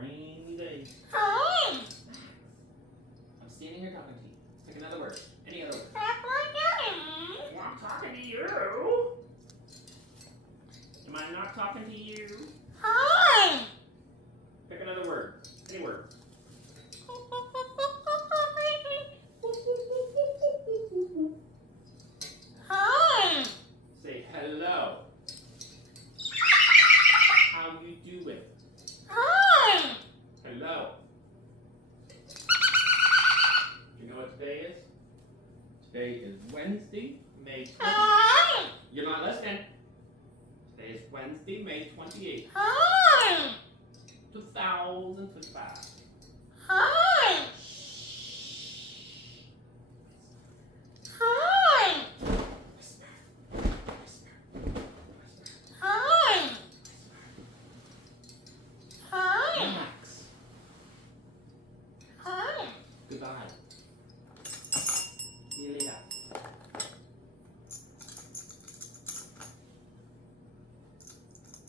rainy day. Hi. I'm standing here talking to you. Pick another word. Any other word. Well, I'm talking to you. Am I not talking to you? hi. Pick another word. Any word. Hi. Say hello. How you doing? Hi. Hello. You know what today is? Today is Wednesday, May 20th. Hi. You're not listening. Today is Wednesday, May 28th, Hi. 2025. Hi. Hi. Whisper, whisper, whisper. Hi. Hi. Relax. Hi. Goodbye. See you later.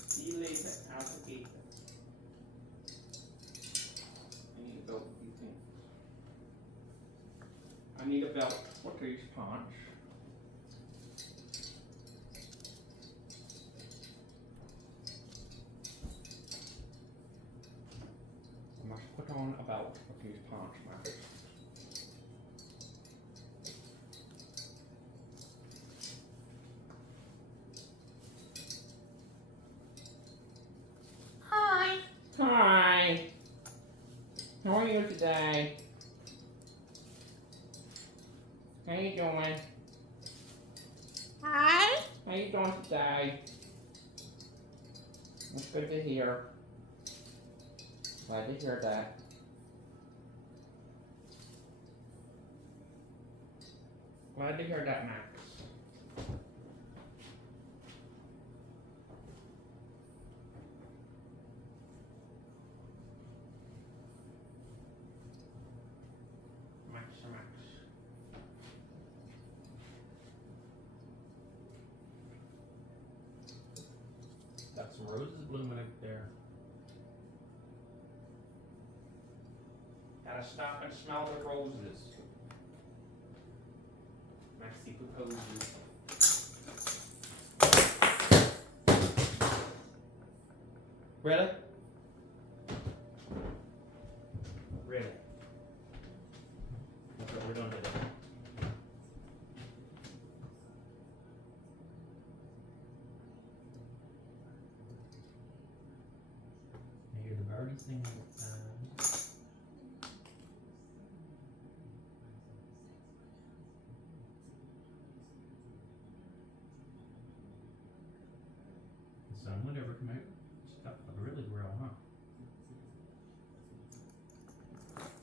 See you later, alligator. I need a belt, what do you think? I need a belt. What do you punch? I must put on a belt. What do you punch, Max? Hi. Hi. How are you today? How you doing? Hi. How you doing today? It's good to hear. Glad to hear that. Glad to hear that, Max. Max. Got some roses blooming up there. Gotta stop and smell the roses. Maxie proposes. Really? Really? That's what we're doing today. I hear the birdies singing outside. The sun would ever come out. Stuff really well, huh?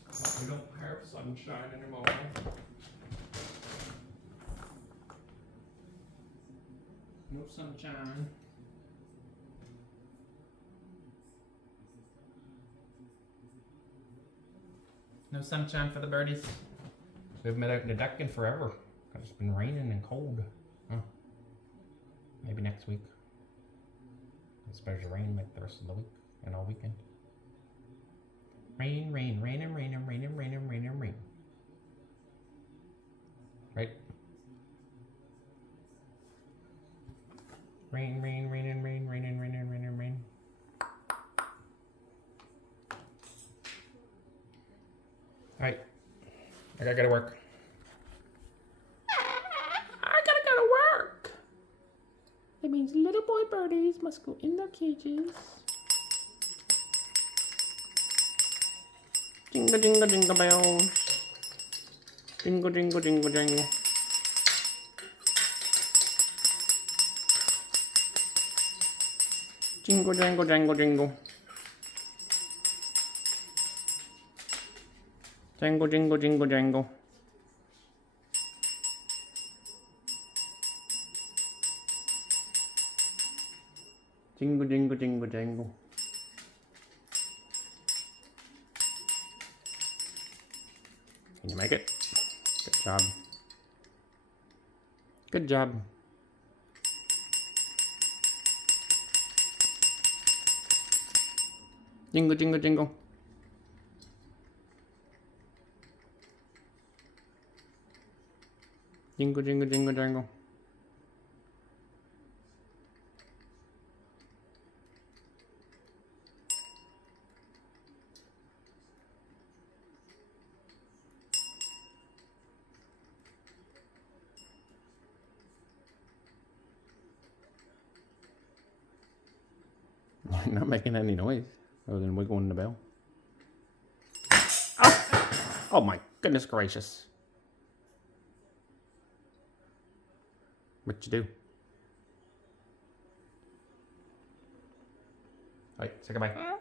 But we don't have sunshine anymore. No sunshine. No sunshine for the birdies. We haven't been out in the deck in forever. 'Cause it's been raining and cold. Huh. Maybe next week. It's supposed to rain like the rest of the week and all weekend. Rain, rain, rain, and rain, and rain, and rain, and rain, and rain. Right? Rain, rain, rain, and rain, rain, and rain, and rain, and rain. Alright. I gotta go to work. I gotta go to work. That means little boy birdies must go in their cages. Jingle, jingle, jingle bells. Jingle, jingle, jingle, jingle. Jingle, jangle, jangle, jingle. Jangle, jingle, jingle, jangle. Jingle, jingle, jingle, jangle. Can you make it? Good job. Good job. Jingle, jingle, jingle. Jingle, jingle, jingle, jangle. You're not making any noise other than wiggling the bell. Oh my goodness gracious. What you do? Alright, say goodbye.